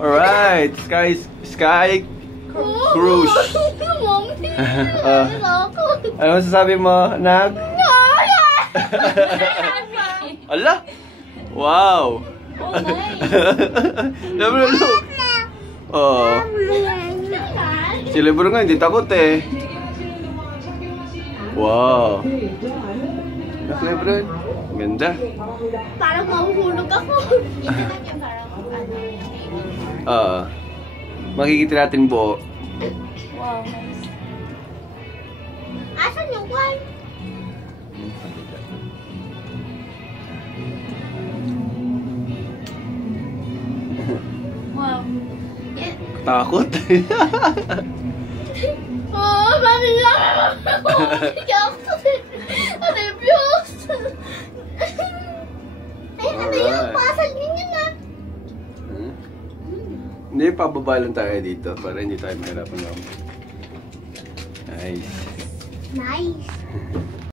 Alright, Sky Cruise. Ano masasabi mo, anak? Ala! Wow! Look! Oh. Si Lebron nga, hindi takot eh. Wow! Nak Lebron? Ganda. Parang mahuhulog ako. Makikita natin buo. Wow, nice. Asan yung one? Wow. Yeah. Takot. Oh, mami lang ako. Nervyos. Ay, ano yung pasal ninyo na? Hindi, pababa lang tayo dito para hindi tayo mahirapan lang. Nice. Nice.